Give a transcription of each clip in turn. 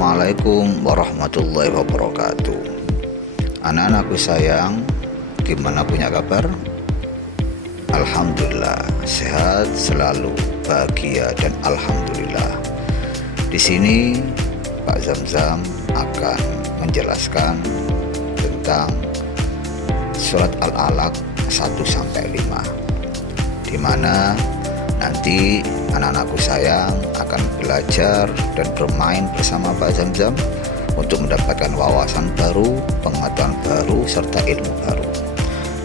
Assalamualaikum warahmatullahi wabarakatuh. Anak-anakku sayang, gimana punya kabar? Alhamdulillah, sehat selalu, bahagia dan alhamdulillah. Di sini Pak Zamzam akan menjelaskan tentang surat Al-Alaq 1-5, di mana nanti anak-anakku sayang akan belajar dan bermain bersama Pak Zamzam untuk mendapatkan wawasan baru, pengetahuan baru, serta ilmu baru.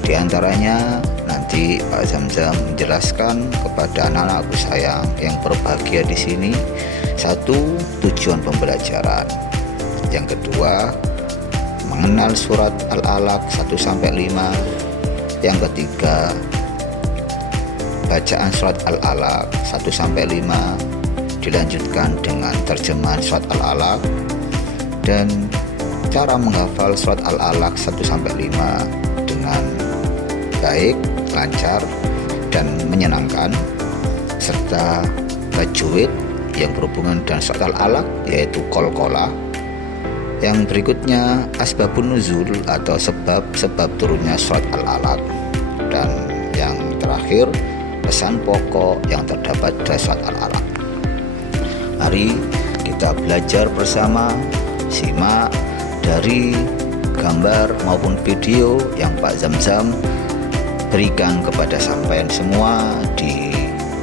Di antaranya nanti Pak Zamzam menjelaskan kepada anak-anakku sayang yang berbahagia di sini, satu, tujuan pembelajaran. Yang kedua, mengenal surat Al-Alaq 1-5. Yang ketiga, bacaan surat Al-Alaq 1-5 dilanjutkan dengan terjemahan surat Al-Alaq dan cara menghafal surat Al-Alaq 1-5 dengan baik, lancar dan menyenangkan, serta tajwid yang berhubungan dengan surat Al-Alaq yaitu qalqalah. Yang berikutnya asbabun nuzul atau sebab-sebab turunnya surat Al-Alaq, dan yang terakhir pesan pokok yang terdapat dari surat Al-Alaq. Mari kita belajar bersama, simak dari gambar maupun video yang Pak Zamzam berikan kepada sampean semua di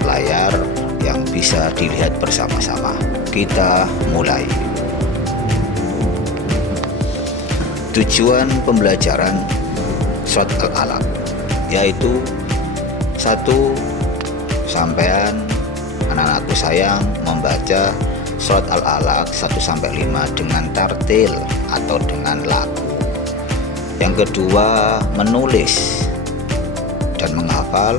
layar yang bisa dilihat bersama-sama. Kita mulai. Tujuan pembelajaran surat Al-Alaq yaitu satu, sampean anak-anakku sayang membaca surat Al-Alaq 1-5 dengan tartil atau dengan lagu. Yang kedua, menulis dan menghafal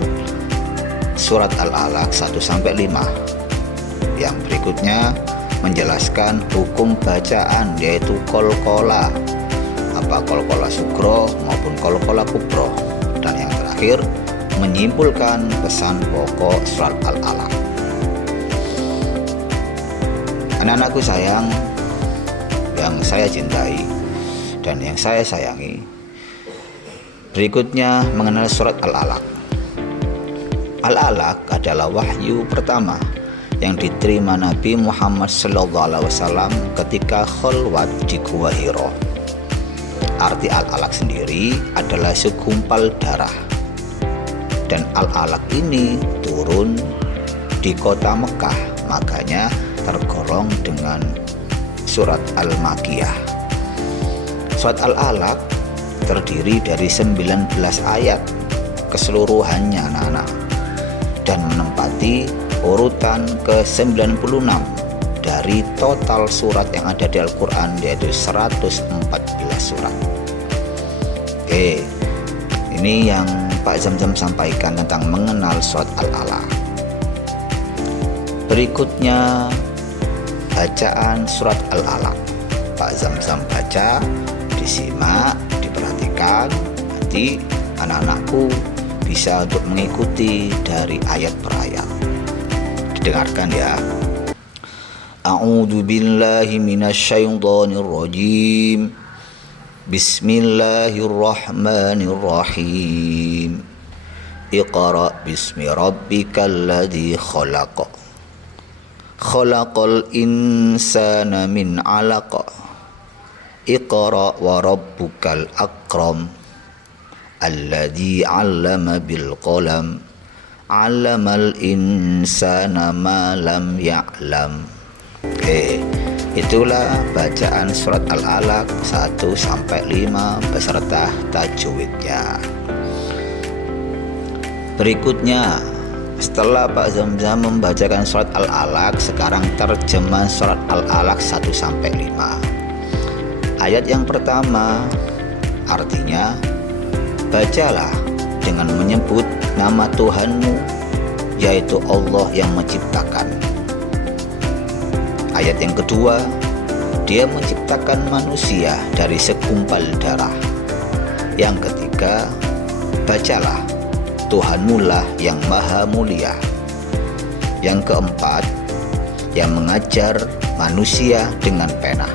surat Al-Alaq 1-5. Yang berikutnya, menjelaskan hukum bacaan yaitu qalqalah, apa qalqalah sugro maupun qalqalah kubro. Dan yang terakhir, menyimpulkan pesan pokok surat Al-Alaq. Anak-anakku sayang yang saya cintai dan yang saya sayangi, berikutnya mengenal surat Al-Alaq. Al-Alaq adalah wahyu pertama yang diterima Nabi Muhammad SAW ketika khalwat di Gua Hira. Arti Al-Alaq sendiri adalah segumpal darah, dan Al-Alaq ini turun di kota Mekah, makanya tergolong dengan surat Al-Makiyah. Surat Al-Alaq terdiri dari 19 ayat keseluruhannya anak-anak, dan menempati urutan ke-96 dari total surat yang ada di Al-Quran, yaitu 114 surat. Oke, ini yang Pak Zamzam sampaikan tentang mengenal surat Al-Alaq. Berikutnya bacaan surat Al-Alaq. Pak Zamzam baca, disimak, diperhatikan. Nanti anak-anakku bisa untuk mengikuti dari ayat per ayat. Didengarkan ya. A'udzu billahi minasyaitonir rajim. Bismillahirrahmanirrahim. Iqra bismi rabbikal ladzi khalaq. Khalaqal insana min 'alaq. Iqra wa rabbukal akram. Alladzi 'allama bil qalam. 'Allamal insana ma lam ya'lam. Itulah bacaan surat Al-Alaq 1-5 beserta tajwidnya. Berikutnya, setelah Pak Zamzam membacakan surat Al-Alaq, sekarang terjemahan surat Al-Alaq 1-5. Ayat yang pertama artinya, bacalah dengan menyebut nama Tuhanmu, yaitu Allah yang menciptakan. Ayat yang kedua, Dia menciptakan manusia dari segumpal darah. Yang ketiga, bacalah, Tuhanmu lah yang maha mulia. Yang keempat, yang mengajar manusia dengan pena.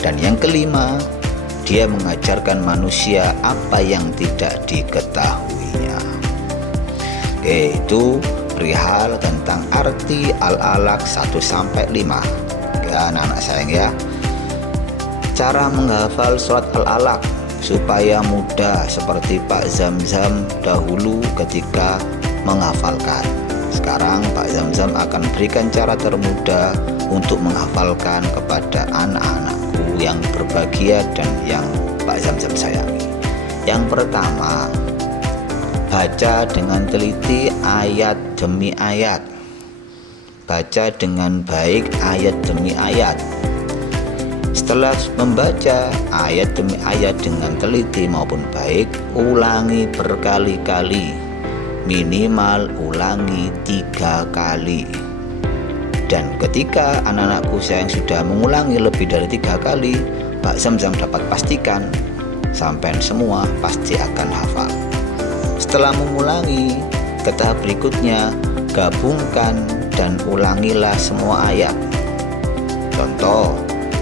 Dan yang kelima, dia mengajarkan manusia apa yang tidak diketahuinya. Itu perihal tentang arti Al-Alaq 1-5. Ya anak-anak sayang ya, cara menghafal surat Al-Alaq supaya mudah seperti Pak Zamzam dahulu ketika menghafalkan. Sekarang Pak Zamzam akan berikan cara termudah untuk menghafalkan kepada anak-anakku yang berbahagia dan yang Pak Zamzam sayangi. Yang pertama, baca dengan teliti ayat demi ayat. Baca dengan baik ayat demi ayat. Setelah membaca ayat demi ayat dengan teliti maupun baik, ulangi berkali-kali, minimal ulangi 3 kali. Dan ketika anak-anakku yang sudah mengulangi lebih dari 3 kali, Pak Zamzam dapat pastikan sampai semua pasti akan hafal. Setelah mengulangi, ke tahap berikutnya gabungkan dan ulangilah semua ayat. Contoh,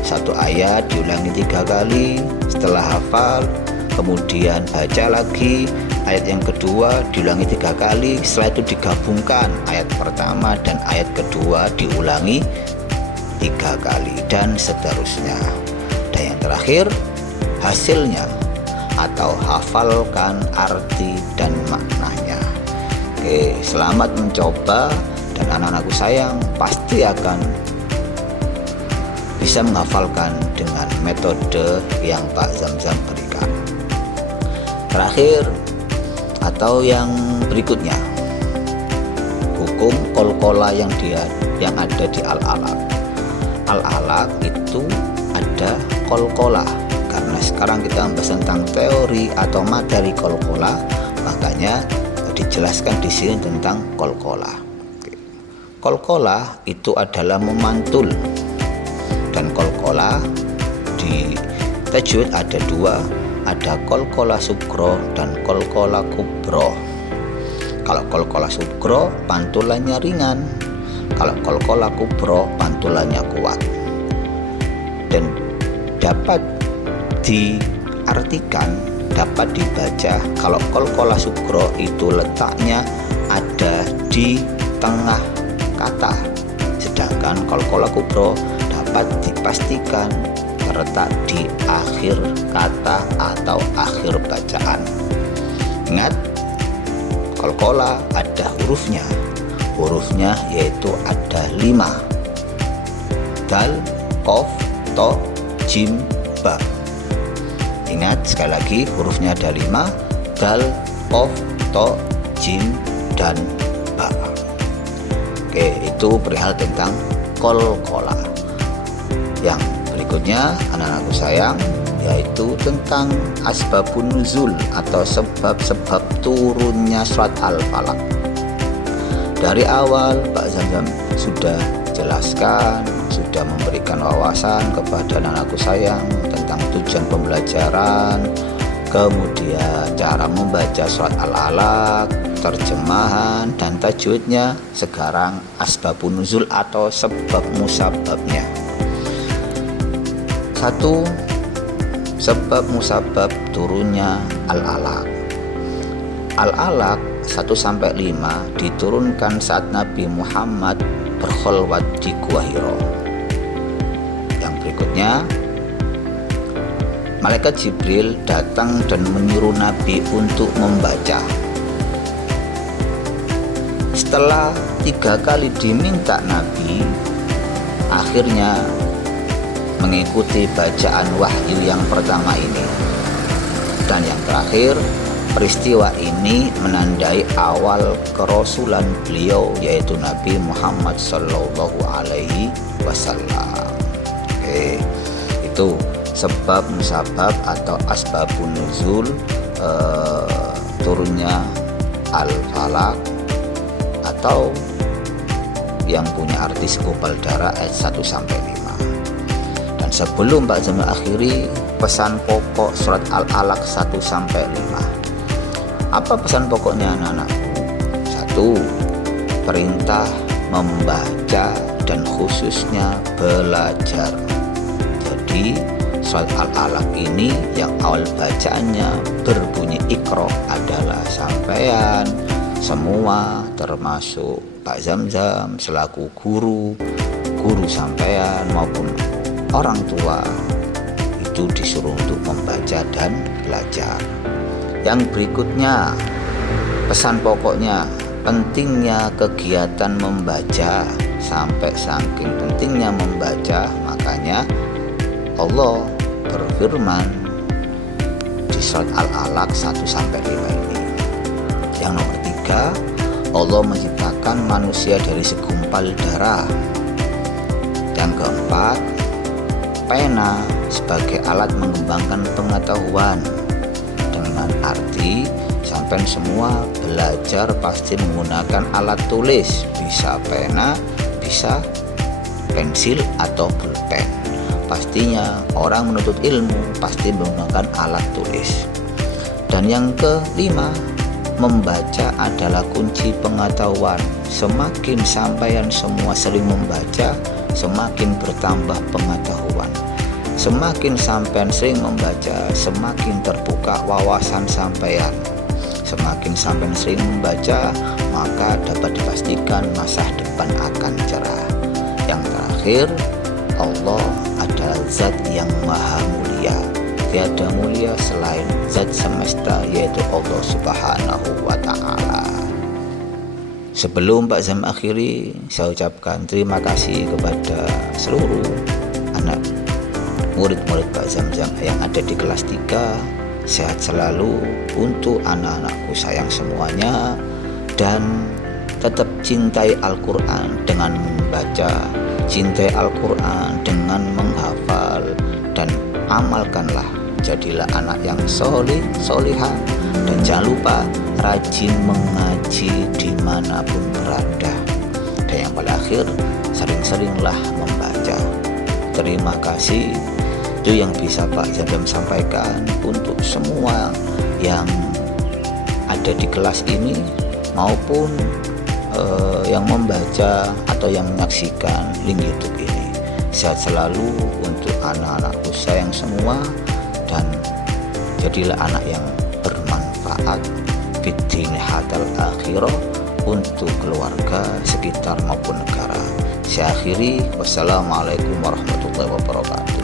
satu ayat diulangi 3 kali, setelah hafal kemudian baca lagi ayat yang kedua diulangi 3 kali, setelah itu digabungkan ayat pertama dan ayat kedua diulangi 3 kali dan seterusnya. Dan yang terakhir, hasilnya atau hafalkan arti dan maknanya. Selamat mencoba, dan anak-anakku sayang pasti akan bisa menghafalkan dengan metode yang Pak Zamzam berikan. Terakhir atau yang berikutnya, hukum qalqalah yang ada di Al-Alaq. Al-Alaq itu ada qalqalah. Karena sekarang kita membahas tentang teori atau materi qalqalah, makanya dijelaskan di sini tentang qalqalah. Qalqalah itu adalah memantul. Dan qalqalah di tajwid ada 2, ada qalqalah sugro dan qalqalah kubro. Kalau qalqalah sugro pantulannya ringan, kalau qalqalah kubro pantulannya kuat. Dan dapat diartikan, dapat dibaca kalau qalqalah sugro itu letaknya ada di tengah kata, sedangkan qalqalah kubro dapat dipastikan terletak di akhir kata atau akhir bacaan. Ingat, qalqalah ada hurufnya yaitu ada 5: dal, qaf, to, jim, ba. Ingat sekali lagi, hurufnya ada 5: dal, qaf, to, jim, dan ba. Itu perihal tentang qalqalah. Yang berikutnya anak-anakku sayang, yaitu tentang asbabun nuzul atau sebab-sebab turunnya surat Al-Falaq. Dari awal Pak Zamzam sudah jelaskan, sudah memberikan wawasan kepada anak-anakku sayang tentang tujuan pembelajaran, kemudian cara membaca surat Al-Alaq, terjemahan dan tajwidnya. Sekarang asbabun nuzul atau sebab musababnya. 1. Sebab musabab turunnya Al-Alaq. Al-Alaq 1-5 diturunkan saat Nabi Muhammad berkholwat di Gua Hira. Yang berikutnya, malaikat Jibril datang dan menyuruh Nabi untuk membaca. Setelah 3 kali diminta Nabi, akhirnya mengikuti bacaan wahyu yang pertama ini. Dan yang terakhir, peristiwa ini menandai awal kerasulan beliau, yaitu Nabi Muhammad Sallallahu Alaihi Wasallam. Itu sebab musabab atau asbabun nuzul turunnya Al-Falaq, atau yang punya arti segumpal darah ayat 1-5. Dan sebelum Pak Zamzam akhiri, pesan pokok surat Al-Alaq 1-5. Apa pesan pokoknya anak-anakku? 1. Perintah membaca dan khususnya belajar. Jadi surat Al-Alaq ini yang awal bacaannya berbunyi Iqra adalah sampean semua, termasuk Pak Zamzam selaku guru sampean maupun orang tua, itu disuruh untuk membaca dan belajar. Yang berikutnya, pesan pokoknya, pentingnya kegiatan membaca. Sampai saking pentingnya membaca, makanya Allah berfirman di surat Al-Alaq 1-5 ini. Yang nomor 3, Allah menciptakan manusia dari segumpal darah. Yang keempat, pena sebagai alat mengembangkan pengetahuan, dengan arti sampai semua belajar pasti menggunakan alat tulis, bisa pena, bisa pensil atau pulpen. Pastinya orang menuntut ilmu pasti menggunakan alat tulis. Dan yang kelima, membaca adalah kunci pengetahuan. Semakin sampeyan semua sering membaca, semakin bertambah pengetahuan. Semakin sampeyan sering membaca, semakin terbuka wawasan sampeyan. Semakin sampeyan sering membaca, maka dapat dipastikan masa depan akan cerah. Yang terakhir, Allah adalah zat yang maha mulia. Tiada mulia selain zat semesta, yaitu Allah Subhanahu wa ta'ala. Sebelum Pak Zam akhiri, saya ucapkan terima kasih kepada seluruh anak murid-murid Pak Zamzam yang ada di kelas 3. Sehat selalu untuk anak-anakku sayang semuanya, dan tetap cintai Al-Quran dengan membaca, cintai Al-Quran dengan menghafal, dan amalkanlah, jadilah anak yang solih, solihah, dan jangan lupa rajin mengaji dimanapun berada. Dan yang paling akhir, sering-seringlah membaca. Terima kasih. Itu yang bisa Pak Zamzam sampaikan untuk semua yang ada di kelas ini maupun yang membaca atau yang menyaksikan link YouTube ini. Sehat selalu untuk anak-anakku sayang semua, dan jadilah anak yang bermanfaat fiddini hatal akhirah, untuk keluarga, sekitar maupun negara. Saya akhiri, wassalamualaikum warahmatullahi wabarakatuh.